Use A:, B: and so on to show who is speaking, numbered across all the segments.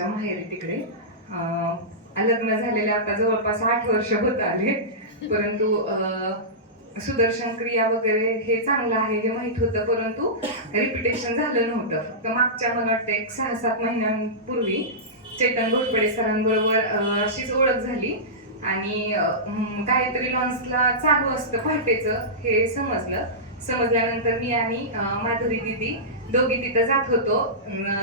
A: आमच्या माहेरी तिकडे. लग्न झालेले आता जवळपास आठ वर्ष होत आले. परंतु सुदर्शन क्रिया वगैरे हे चांगलं आहे हे माहीत होतं परंतु रिपिटेशन झालं नव्हतं. फक्त मागच्या मला वाटतं एक सहा सात महिन्यांपूर्वी चेतन घोरपडे सरांबरोबर अशीच ओळख झाली. आणि काहीतरी लॉन्सला चालू असतं पहाटेचं हे समजलं. समजल्यानंतर मी आणि माधुरी दिदी दोघी तिथं जात होतो.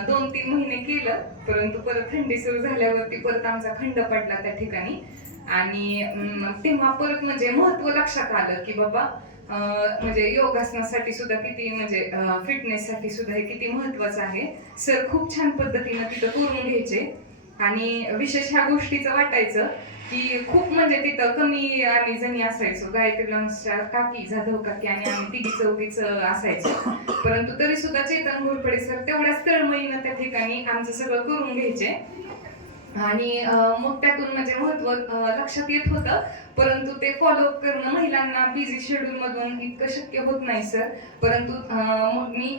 A: दोन तीन महिने केलं परंतु परत थंडी सुरू झाल्यावरती परत आमचा खंड पडला त्या ठिकाणी. आणि तेव्हा परत म्हणजे महत्त्व लक्षात आलं की बाबा म्हणजे योगासनासाठी सुद्धा किती म्हणजे फिटनेससाठी सुद्धा हे किती महत्वाचं आहे. सर खूप छान पद्धतीनं तिथं करून घ्यायचे. आणि विशेष ह्या गोष्टीचं वाटायचं की खूप म्हणजे तिथं कमी आम्ही जणी असायचो. गायत्री लंग्सच्या काकी जाधव काकी आणि आम्ही तिघी चौघीच असायचो. परंतु तरी सुद्धा चेतन घोरपडे सर तेवढ्याच तळमळीनं त्या ठिकाणी आमचं सगळं करून घ्यायचे. आणि मग त्यातून म्हणजे महत्त्व लक्षात येत होतं. परंतु ते फॉलोअप करणं महिलांना बिझी शेड्यूल मधून इतकं शक्य होत नाही सर. परंतु मग मी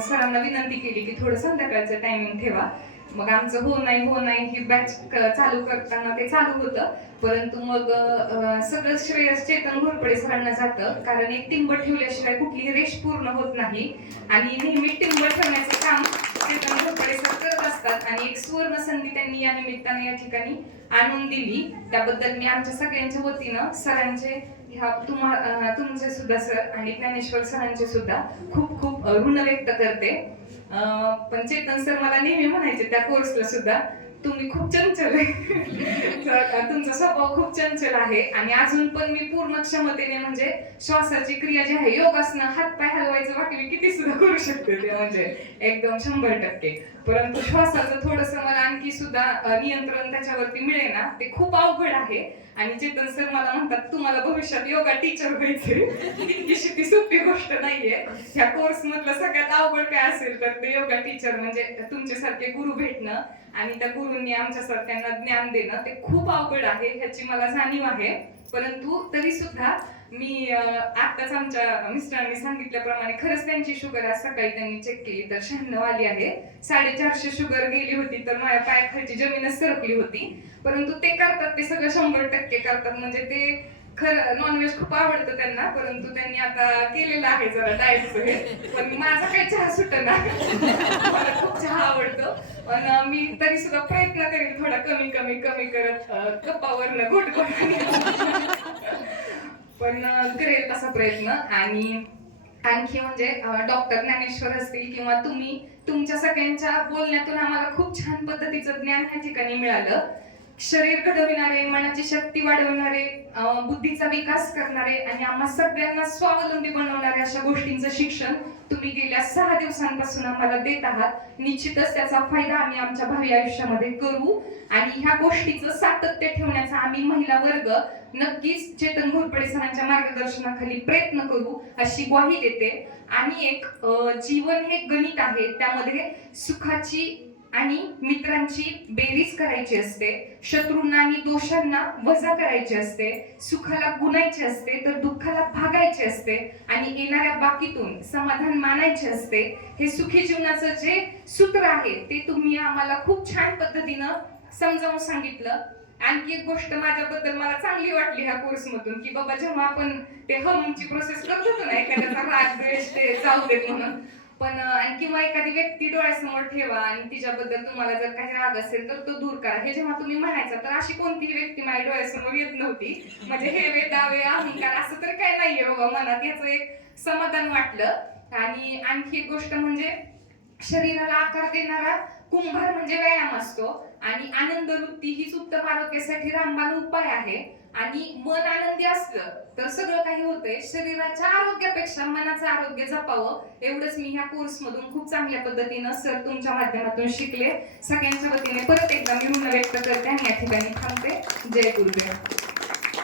A: सरांना विनंती केली की थोडं संध्याकाळचं टायमिंग ठेवा. मग आमचं हो नाही हो नाही ही बॅच चालू करताना ते चालू होतं. परंतु मग सगळं श्रेयस चेतन घोरपडे सरांना जातं. कारण एक टिंब ठेवल्याशिवाय कुठली रेश पूर्ण होत नाही. आणि नेहमी टिंब ठेवण्याचं काम चेतन घोरपडे सर करत असतात. आणि एक सुवर्ण संधी त्यांनी या निमित्ताने या ठिकाणी आणून दिली. त्याबद्दल मी आमच्या सगळ्यांच्या वतीनं सरांचे ह्या तुम्हा तुमचे सुद्धा सर आणि ज्ञानेश्वर सरांचे सुद्धा खूप खूप ऋण व्यक्त करते. पण चेतन सर मला नेहमी म्हणायचे त्या कोर्सला सुद्धा तुम्ही खूप चंचल आहे. तुमचा स्वभाव खूप चंचल आहे. आणि अजून पण मी पूर्ण क्षमतेने म्हणजे श्वासाची क्रिया जी आहे योगासनं हात पाय हलवायचं बाकी मी किती सुद्धा करू शकते ते म्हणजे एकदम शंभर टक्के. परंतु श्वासाचं थोडस मला आणखी सुद्धा नियंत्रण त्याच्यावरती मिळे ना ते खूप अवघड आहे. आणि चेतन सर मला म्हणतात तुम्हाला भविष्यात योगा टीचर व्हायचे इतकी शेती सोपी नाहीये. ह्या कोर्स मधलं सगळ्यात अवघड काय असेल तर ते योगा टीचर म्हणजे तुमच्यासारखे गुरु भेटणं आणि त्या गुरूंनी आमच्यासारख्यांना ज्ञान देणं ते खूप अवघड आहे ह्याची मला जाणीव आहे. परंतु तरी सुद्धा मी आत्ताच आमच्या मिस्टरांनी सांगितल्याप्रमाणे खरंच त्यांची शुगर आज सकाळी त्यांनी चेक केली तर शहाण्णव आली आहे. साडेचारशे शुगर गेली होती तर माझ्या पायाखालची जमीनच सरकली होती. परंतु ते करतात ते सगळं शंभर टक्के करतात. म्हणजे ते खरं नॉनव्हेज खूप आवडतं त्यांना परंतु त्यांनी आता केलेलं आहे जरा डायट हे. पण माझा काही चहा सुटना मला खूप चहा आवडतो. पण मी तरी सुद्धा प्रयत्न करेन थोडा कमी कमी कमी करत अं, घोट घोट पण करेल तसा प्रयत्न. आणि आणखी म्हणजे डॉक्टर ज्ञानेश्वर असतील किंवा तुम्ही तुमच्या सगळ्यांच्या बोलण्यातून आम्हाला खूप छान पद्धतीचं ज्ञान या ठिकाणी मिळालं. शरीर घडविणारे मनाची शक्ती वाढवणारे बुद्धीचा विकास करणारे आणि आम्हा सगळ्यांना स्वावलंबी बनवणारे अशा गोष्टींचं शिक्षण तुम्ही गेल्या सहा दिवसांपासून आम्हाला देत आहात. निश्चितच त्याचा फायदा आम्ही आमच्या भावी आयुष्यामध्ये करू आणि ह्या गोष्टीचं सातत्य ठेवण्याचा आम्ही महिला वर्ग नक्कीच चेतन घोरपडे सरांच्या मार्गदर्शनाखाली प्रयत्न करू अशी ग्वाही देते. आणि एक जीवन हे गणित आहे. त्यामध्ये सुखाची आणि मित्रांची बेरीज करायची असते शत्रूंना आणि दोषांना वजा करायची असते सुखाला गुणायचे असते तर दुःखाला भागायचे असते आणि येणाऱ्या बाकीतून समाधान मानायचे असते. हे सुखी जीवनाचं जे सूत्र आहे ते तुम्ही आम्हाला खूप छान पद्धतीनं समजावून सांगितलं. आणखी एक गोष्ट माझ्याबद्दल मला चांगली वाटली ह्या कोर्स मधून की बाबा जेव्हा आपण ते हमची प्रोसेस करत होतो ना एखाद्याचा राग द्वेष ते जाऊ देत म्हणून पण आणि किंवा एखादी व्यक्ती डोळ्यासमोर ठेवा आणि तिच्याबद्दल तुम्हाला जर काही राग असेल तर तो दूर करा. हे जेव्हा तुम्ही म्हणायचा तर अशी कोणतीही व्यक्ती माझ्या डोळ्यासमोर येत नव्हती. म्हणजे हे दावे अहंकार असं तर काय नाहीये हो, बाबा मनात याचं एक समाधान वाटलं. आणि आणखी एक गोष्ट म्हणजे शरीराला आकार देणारा कुंभार म्हणजे व्यायाम असतो. आणि आनंद वृत्ती हीच उत्तम आरोग्यासाठी रामबाण उपाय आहे. आणि मन आनंदी असलं तर सगळं काही होतंय. शरीराच्या आरोग्यापेक्षा मनाचं आरोग्य जपावं. एवढंच मी ह्या कोर्स मधून खूप चांगल्या पद्धतीनं सर तुमच्या माध्यमातून शिकले. सगळ्यांच्या वतीने परत एकदा मी ऋण व्यक्त करते आणि या ठिकाणी थांबते. जय गुरुदेव.